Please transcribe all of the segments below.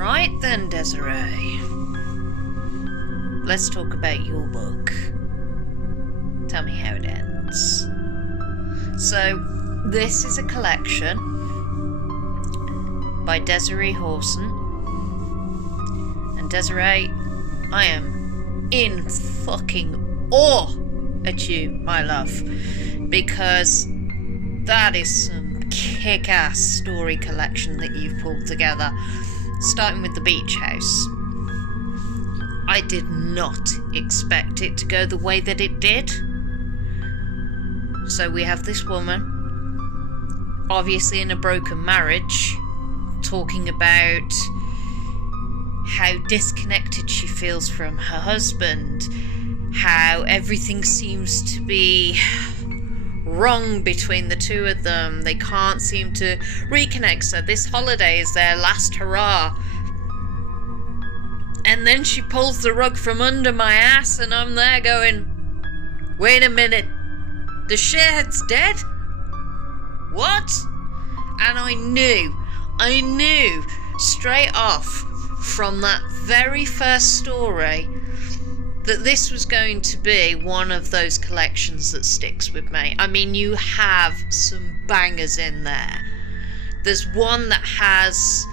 Right then, Desiree. Let's talk about your book. Tell me how it ends. So, this is a collection by Desiree Horton. And Desiree, I am in fucking awe at you, my love. Because that is some kick-ass story collection that you've pulled together. Starting with the beach house. I did not expect it to go the way that it did. So we have this woman, obviously in a broken marriage, talking about how disconnected she feels from her husband, how everything seems to be wrong between the two of them. They can't seem to reconnect, so this holiday is their last hurrah. And then she pulls the rug from under my ass, and I'm there going, wait a minute, the shithead's dead? What? And I knew straight off from that very first story that this was going to be one of those collections that sticks with me. I mean, you have some bangers in there. There's one that has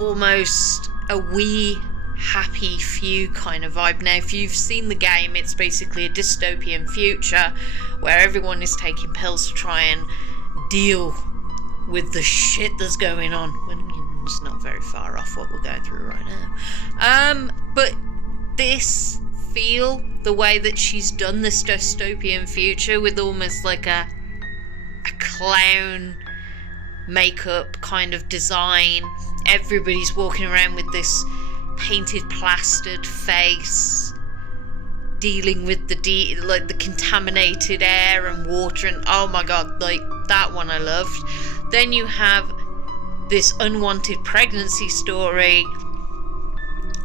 almost a We Happy Few kind of vibe. Now, if you've seen the game, it's basically a dystopian future where everyone is taking pills to try and deal with the shit that's going on. Well, it's not very far off what we're going through right now. But this feel, the way that she's done this dystopian future with almost like a clown makeup kind of design. Everybody's walking around with this painted, plastered face, dealing with the contaminated air and water, and oh my god, like that one I loved. Then you have this unwanted pregnancy story,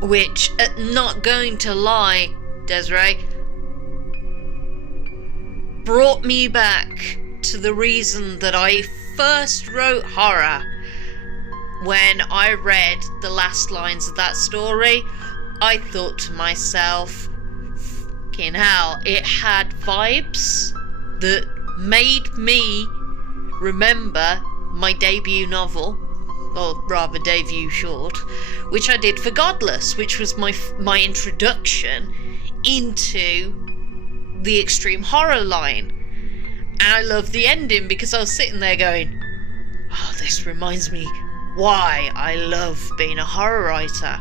which, not going to lie, Desiree, brought me back to the reason that I first wrote horror. When I read the last lines of that story, I thought to myself, fucking hell, it had vibes that made me remember my debut novel, or rather debut short, which I did for Godless, which was my introduction into the extreme horror line. And I love the ending because I was sitting there going, oh, this reminds me why I love being a horror writer.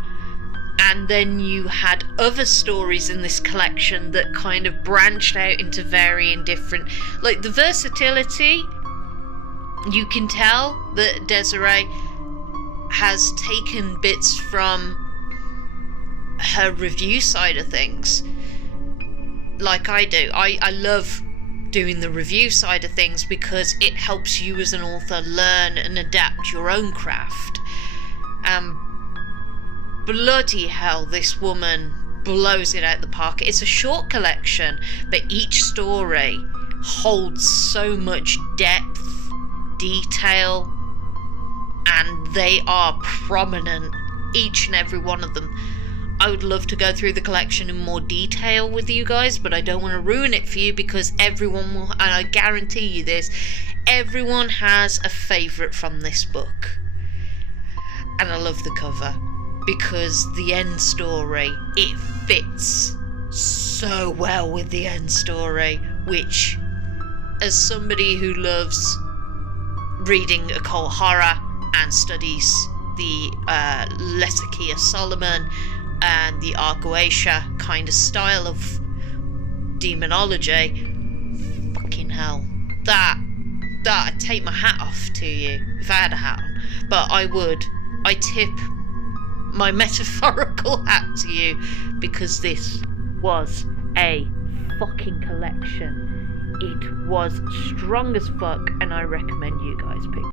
And then you had other stories in this collection that kind of branched out into varying different, like the versatility. You can tell that Desiree has taken bits from her review side of things, like I do. I love doing the review side of things because it helps you as an author learn and adapt your own craft. Bloody hell, this woman blows it out the park. It's a short collection, but each story holds so much depth, detail, and they are prominent, each and every one of them. I would love to go through the collection in more detail with you guys, but I don't want to ruin it for you because everyone will, and I guarantee you this, everyone has a favourite from this book. And I love the cover because the end story, it fits so well with the end story, which, as somebody who loves reading occult horror and studies the Lesekia Solomon and the Argoatia kind of style of demonology, fucking hell, that I'd take my hat off to you if I had a hat on, but I tip my metaphorical hat to you because this was a fucking collection. It was strong as fuck, and I recommend you guys pick